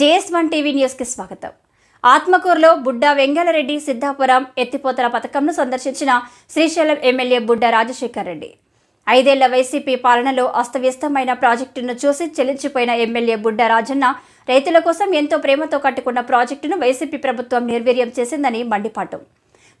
JS1 TV news కి స్వాగతం. ఆత్మకూరులో బుడ్డా వెంగళరెడ్డి సిద్ధాపురం ఎత్తిపోతల పథకంను సందర్శించిన శ్రీశైలం ఎమ్మెల్యే బుడ్డా రాజశేఖర్ రెడ్డి. 5 ఏళ్ల వైసీపీ పాలనలో అస్తవ్యస్తమైన ప్రాజెక్టును చూసి చెల్లించిపోయిన ఎమ్మెల్యే బుడ్డా రాజన్న రైతుల కోసం ఎంతో ప్రేమతో కట్టుకున్న ప్రాజెక్టును వైసీపీ ప్రభుత్వం నిర్వీర్యం చేసిందని మండిపాటు.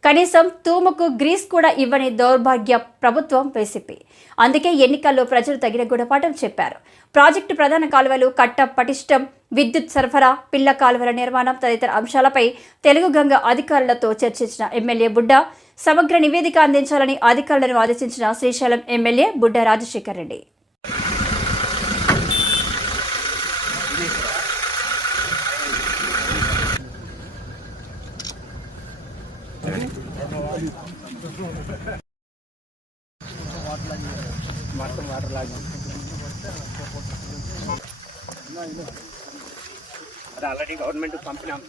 కనీసం తూముకు గ్రీస్ కూడా ఇవ్వని దౌర్భాగ్య ప్రభుత్వం వైసీపీ. అందుకే ఎన్నికల్లో ప్రజలు తగిన గుణపాఠం చెప్పారు. ప్రాజెక్టు ప్రధాన కాలువలు కట్ట పటిష్టం, విద్యుత్ సరఫరా, పిల్ల కాలువల నిర్మాణం తదితర అంశాలపై తెలుగు గంగ అధికారులతో చర్చించిన ఎమ్మెల్యే బుడ్డా సమగ్ర నివేదిక అందించాలని అధికారులను ఆదేశించిన శ్రీశైలం ఎమ్మెల్యే బుడ్డా రాజశేఖర్ రెడ్డి. అది ఆల్రెడీ గవర్నమెంట్ పంపినాం.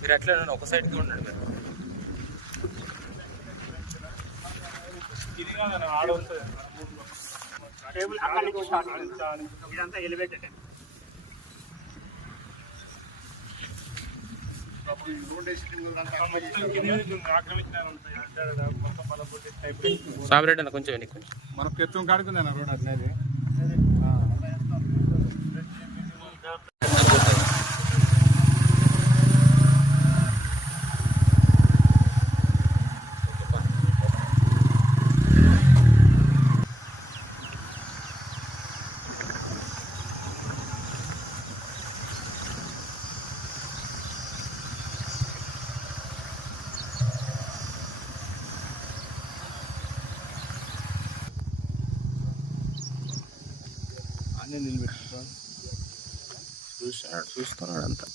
మీరు ఎట్లా ఒక సైడ్కి ఉండండి. ఇది కాదన్న ఆడ వస్తుంది టేబుల్ అక్కడి నుంచి స్టార్ట్. ఇదంతా ఎలివేటెడ్. సామిరెడ్డి అన్న కొంచెం మన పెత్తం కాడుకుందన్న రోడ్ అనేది నిలబెట్టుకో. చూస్తున్నాడు అంతా.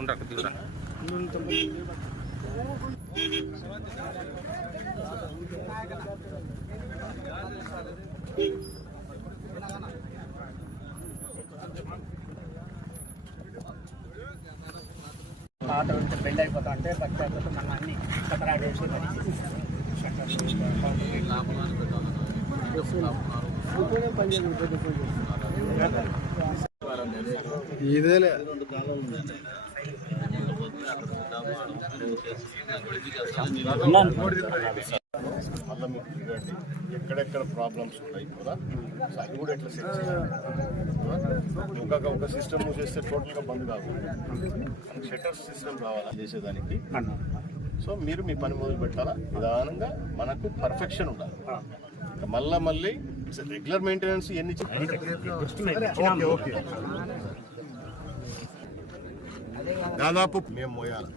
ఉండరు దిగురా. ఆటో బెండ్ అయిపోతా అంటే పచ్చేతో మనం అన్ని కతరాడు వేసి ఇదేలే మళ్ళీ మీరు తిరగండి, ఎక్కడెక్కడ ప్రాబ్లమ్స్ ఉన్నాయి కూడా అది కూడా ఎట్లా సెట్ చేయాలి. ఒక సిస్టమ్ చేస్తే టోటల్గా బంద్ కాకుండా మనకి షట్టర్స్ సిస్టమ్ రావాలా చేసేదానికి. సో మీరు మీ పని మొదలు పెట్టాలా, నిదానంగా మనకు పర్ఫెక్షన్ ఉండాలి. మళ్ళీ రెగ్యులర్ మెయింటెనెన్స్ ఎన్ని దాదాపు మేము మోయాలి.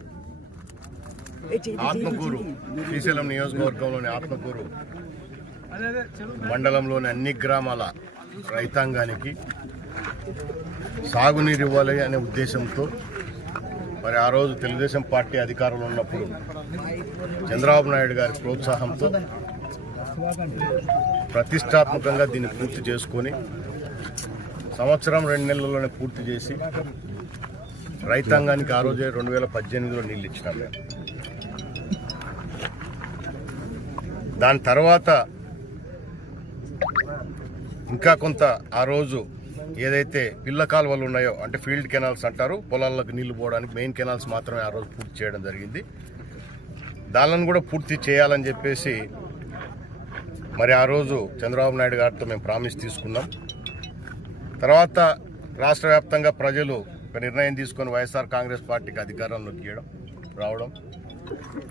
ఆత్మకూరు శ్రీశైలం నియోజకవర్గంలోని ఆత్మకూరు మండలంలోని అన్ని గ్రామాల రైతాంగానికి సాగునీరు ఇవ్వాలి అనే ఉద్దేశంతో మరి ఆ రోజు తెలుగుదేశం పార్టీ అధికారంలో ఉన్నప్పుడు చంద్రబాబు నాయుడు గారి ప్రోత్సాహంతో ప్రతిష్టాత్మకంగా దీన్ని పూర్తి చేసుకొని సంవత్సరం 2 నెలల్లోనే పూర్తి చేసి రైతాంగానికి ఆ రోజే 2018లో నీళ్ళు ఇచ్చినాం మేము. దాని తర్వాత ఇంకా కొంత ఆ రోజు ఏదైతే పిల్ల కాలువలు ఉన్నాయో అంటే ఫీల్డ్ కెనాల్స్ అంటారు, పొలాలకు నీళ్లు పోవడానికి మెయిన్ కెనాల్స్ మాత్రమే ఆ రోజు పూర్తి చేయడం జరిగింది. దానిని కూడా పూర్తి చేయాలని చెప్పేసి మరి ఆ రోజు చంద్రబాబు నాయుడు గారితో మేము ప్రామిస్ తీసుకున్నాం. తర్వాత రాష్ట్ర వ్యాప్తంగా ప్రజలు ఒక నిర్ణయం తీసుకొని వైఎస్ఆర్ కాంగ్రెస్ పార్టీకి అధికారంలోకి రావడం.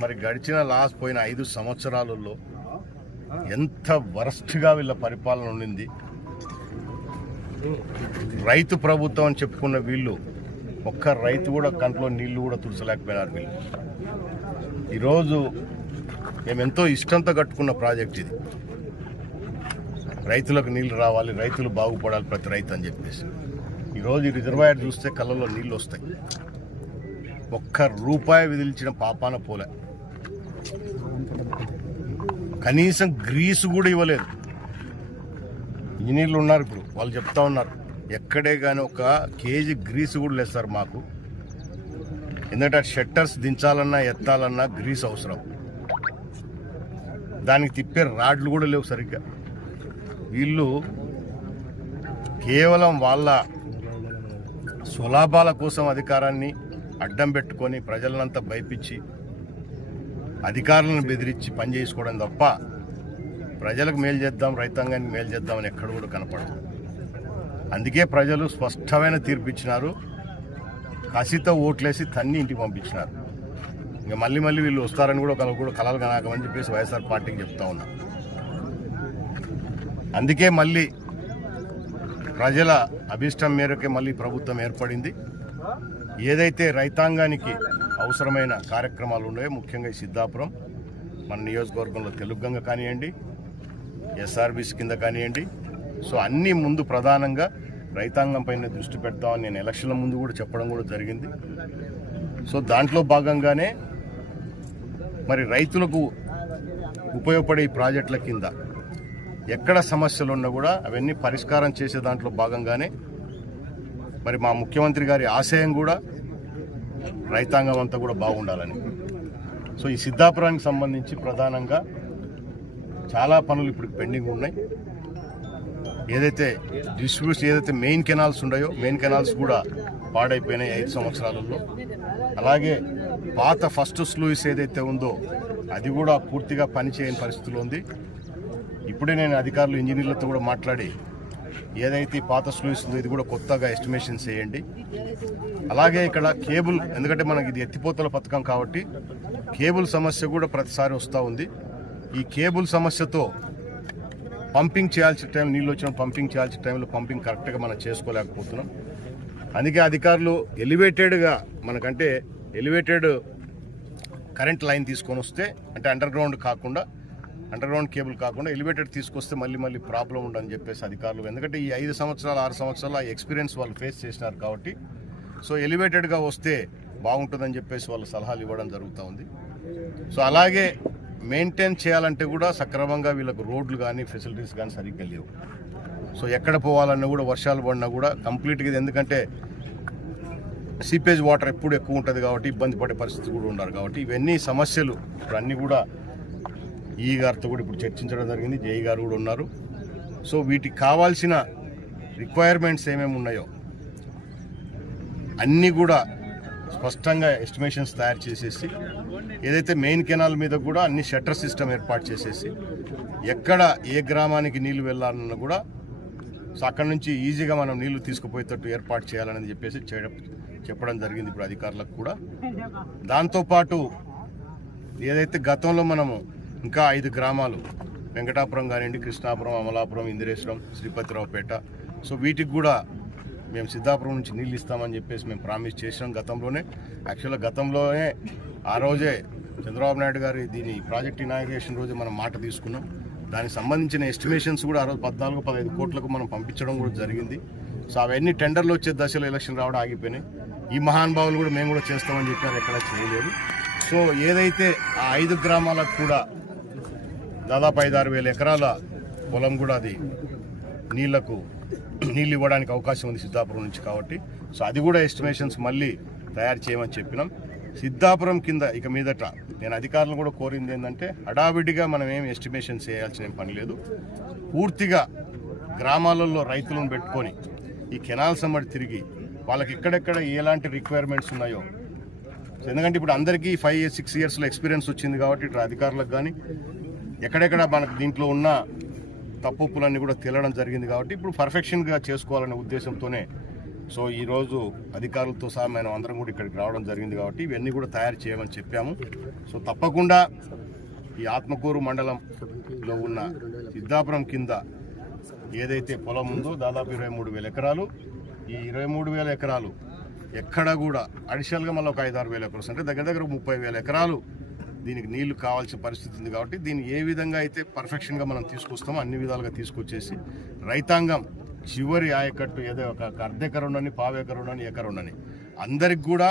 మరి గడిచిన పోయిన 5 సంవత్సరాలలో ఎంత వరస్ట్గా వీళ్ళ పరిపాలన ఉండింది. రైతు ప్రభుత్వం అని చెప్పుకున్న వీళ్ళు ఒక్క రైతు కూడా కంట్లో నీళ్లు కూడా తుడచలేకపోయినారు. వీళ్ళు ఈరోజు మేమెంతో ఇష్టంతో కట్టుకున్న ప్రాజెక్ట్ ఇది. రైతులకు నీళ్లు రావాలి, రైతులు బాగుపడాలి ప్రతి రైతు అని చెప్పేసి ఈరోజు ఈ రిజర్వాయర్ చూస్తే కళ్ళలో నీళ్ళు వస్తాయి. ఒక్క రూపాయి విధించిన పాపాన పోలే. కనీసం గ్రీసు కూడా ఇవ్వలేదు. ఇంజనీర్లు ఉన్నారు ఇప్పుడు, వాళ్ళు చెప్తా ఉన్నారు ఎక్కడే కానీ ఒక కేజీ గ్రీసు కూడా లేదు సార్ మాకు. ఎందుకంటే షట్టర్స్ దించాలన్నా ఎత్తాలన్నా గ్రీస్ అవసరం, దానికి తిప్పే రాడ్లు కూడా లేవు సరిగ్గా. వీళ్ళు కేవలం వాళ్ళ స్వలాభాల కోసం అధికారాన్ని అడ్డం పెట్టుకొని ప్రజలనంతా భయపించి అధికారులను బెదిరించి పనిచేసుకోవడం తప్ప ప్రజలకు మేలు చేద్దాం, రైతాంగానికి మేలు చేద్దామని ఎక్కడ కూడా కనపడదు. అందుకే ప్రజలు స్పష్టమైన తీర్పు ఇచ్చినారు, కసితో ఓట్లేసి తన్ని ఇంటికి పంపించినారు. ఇంకా మళ్ళీ వీళ్ళు వస్తారని కూడా ఒకరు కలలు కనాకమని చెప్పేసి వైఎస్ఆర్ పార్టీకి చెప్తా ఉన్నారు. అందుకే మళ్ళీ ప్రజల అభిష్టం మేరకే మళ్ళీ ప్రభుత్వం ఏర్పడింది. ఏదైతే రైతాంగానికి అవసరమైన కార్యక్రమాలు ఉన్నాయో, ముఖ్యంగా ఈ సిద్ధాపురం మన నియోజకవర్గంలో తెలుగుగంగ కానివ్వండి, ఎస్ఆర్బీసీ కింద కానివ్వండి, సో అన్నీ ముందు ప్రధానంగా రైతాంగం పైన దృష్టి పెడతామని నేను ఎలక్షన్ల ముందు కూడా చెప్పడం కూడా జరిగింది. సో దాంట్లో భాగంగానే మరి రైతులకు ఉపయోగపడే ఈ ప్రాజెక్టుల కింద ఎక్కడ సమస్యలు ఉన్నా కూడా అవన్నీ పరిష్కారం చేసే దాంట్లో భాగంగానే మరి మా ముఖ్యమంత్రి గారి ఆశయం కూడా రైతాంగం అంతా కూడా బాగుండాలని. సో ఈ సిద్ధాపురానికి సంబంధించి ప్రధానంగా చాలా పనులు ఇప్పుడు పెండింగ్ ఉన్నాయి. ఏదైతే డిస్ట్రిబ్యూషన్ ఏదైతే మెయిన్ కెనాల్స్ ఉన్నాయో, మెయిన్ కెనాల్స్ కూడా పాడైపోయినాయి 5 సంవత్సరాలలో. అలాగే పాత ఫస్ట్ స్లూయిస్ ఏదైతే ఉందో అది కూడా పూర్తిగా పనిచేయని పరిస్థితిలో ఉంది. ఇప్పుడే నేను అధికారులు ఇంజనీర్లతో కూడా మాట్లాడి ఏదైతే పాత స్లూయిస్ ఉందో ఇది కూడా కొత్తగా ఎస్టిమేషన్స్ చేయండి. అలాగే ఇక్కడ కేబుల్, ఎందుకంటే మనకి ఇది ఎత్తిపోతల పథకం కాబట్టి కేబుల్ సమస్య కూడా ప్రతిసారి వస్తూ ఉంది. ఈ కేబుల్ సమస్యతో పంపింగ్ చేయాల్సిన టైం, నీళ్ళు వచ్చిన పంపింగ్ చేయాల్సిన టైంలో పంపింగ్ కరెక్ట్గా మనం చేసుకోలేకపోతున్నాం. అందుకే అధికారులు ఎలివేటెడ్గా మనకంటే ఎలివేటెడ్ కరెంట్ లైన్ తీసుకొని వస్తే, అంటే అండర్ గ్రౌండ్ కేబుల్ కాకుండా ఎలివేటెడ్ తీసుకొస్తే మళ్ళీ ప్రాబ్లం ఉండని చెప్పేసి అధికారులు, ఎందుకంటే ఈ 5 సంవత్సరాలు 6 సంవత్సరాల ఎక్స్పీరియన్స్ వాళ్ళు ఫేస్ చేసినారు కాబట్టి సో ఎలివేటెడ్గా వస్తే బాగుంటుందని చెప్పేసి వాళ్ళు సలహాలు ఇవ్వడం జరుగుతూ ఉంది. సో అలాగే మెయింటైన్ చేయాలంటే కూడా సక్రమంగా వీళ్ళకు రోడ్లు కానీ ఫెసిలిటీస్ కానీ సరిగ్గా లేవు. సో ఎక్కడ పోవాలన్నా కూడా వర్షాలు పడినా కూడా కంప్లీట్గా, ఎందుకంటే సీపేజ్ వాటర్ ఎప్పుడు ఎక్కువ ఉంటుంది కాబట్టి ఇబ్బంది పడే పరిస్థితి కూడా ఉన్నారు కాబట్టి ఇవన్నీ సమస్యలు ఇప్పుడు అన్నీ కూడా ఈ గారితో కూడా ఇప్పుడు చర్చించడం జరిగింది. జేఈ గారు కూడా ఉన్నారు. సో వీటికి కావాల్సిన రిక్వైర్మెంట్స్ ఏమేమి ఉన్నాయో అన్నీ కూడా స్పష్టంగా ఎస్టిమేషన్స్ తయారు చేసేసి, ఏదైతే మెయిన్ కెనాల్ మీద కూడా అన్ని షట్టర్ సిస్టమ్ ఏర్పాటు చేసేసి ఎక్కడ ఏ గ్రామానికి నీళ్లు వెళ్ళాలన్నా కూడా సో అక్కడ నుంచి ఈజీగా మనం నీళ్లు తీసుకుపోయేటట్టు ఏర్పాటు చేయాలని చెప్పేసి చెప్పడం జరిగింది ఇప్పుడు అధికారులకు కూడా. దాంతోపాటు ఏదైతే గతంలో మనము ఇంకా 5 గ్రామాలు వెంకటాపురం కానివ్వండి, కృష్ణాపురం, అమలాపురం, ఇందిరేశ్వరం, శ్రీపతిరావుపేట, సో వీటికి కూడా మేము సిద్ధాపురం నుంచి నీళ్ళు ఇస్తామని చెప్పేసి మేము ప్రామిస్ చేసినాం గతంలోనే. యాక్చువల్గా గతంలోనే ఆ రోజే చంద్రబాబు నాయుడు గారి దీని ప్రాజెక్ట్ ఇనాగ్రేషన్ రోజు మనం మాట తీసుకున్నాం. దానికి సంబంధించిన ఎస్టిమేషన్స్ కూడా ఆ రోజు 14-15 కోట్లకు మనం పంపించడం కూడా జరిగింది. సో అవన్నీ టెండర్లు వచ్చే దశలో ఎలక్షన్ రావడం ఆగిపోయినాయి. ఈ మహానుభావులు కూడా మేము కూడా చేస్తామని చెప్పారు, ఎక్కడ చేయలేదు. సో ఏదైతే ఆ 5 గ్రామాలకు కూడా దాదాపు 5-6 వేల ఎకరాల పొలం కూడా అది నీళ్ళు ఇవ్వడానికి అవకాశం ఉంది సిద్ధాపురం నుంచి కాబట్టి సో అది కూడా ఎస్టిమేషన్స్ మళ్ళీ తయారు చేయమని చెప్పినాం. సిద్ధాపురం కింద ఇక మీదట నేను అధికారులను కూడా కోరింది ఏంటంటే హడావిడిగా మనం ఏం ఎస్టిమేషన్స్ చేయాల్సిన పని లేదు. పూర్తిగా గ్రామాలలో రైతులను పెట్టుకొని ఈ కెనాల్స్ అమ్మడి తిరిగి వాళ్ళకి ఎక్కడెక్కడ ఎలాంటి రిక్వైర్మెంట్స్ ఉన్నాయో, ఎందుకంటే ఇప్పుడు అందరికీ 5-6 ఇయర్స్లో ఎక్స్పీరియన్స్ వచ్చింది కాబట్టి ఇట్లా అధికారులకు కానీ ఎక్కడెక్కడ మనకు దీంట్లో ఉన్న తప్పులన్నీ కూడా తేలడం జరిగింది కాబట్టి ఇప్పుడు పర్ఫెక్షన్గా చేసుకోవాలనే ఉద్దేశంతోనే సో ఈరోజు అధికారులతో సహా మనం అందరం కూడా ఇక్కడికి రావడం జరిగింది కాబట్టి ఇవన్నీ కూడా తయారు చేయమని చెప్పాము. సో తప్పకుండా ఈ ఆత్మకూరు మండలంలో ఉన్న సిద్ధాపురం కింద ఏదైతే పొలం ఉందో దాదాపు 23,000 ఎకరాలు, ఈ 23,000 ఎకరాలు ఎక్కడ కూడా అడిషనల్గా మళ్ళీ ఒక 5-6 వేల ఎకరాలు అంటే దగ్గర 30,000 ఎకరాలు దీనికి నీళ్లు కావాల్సిన పరిస్థితి ఉంది కాబట్టి దీన్ని ఏ విధంగా అయితే పర్ఫెక్షన్గా మనం తీసుకొస్తామో అన్ని విధాలుగా తీసుకొచ్చేసి రైతాంగం చివరి ఆయకట్టు ఏదో ఒక అర్ధ ఎకరం ఉండని, పావు ఎకరం ఉండని, ఎకరం ఉండని అందరికి కూడా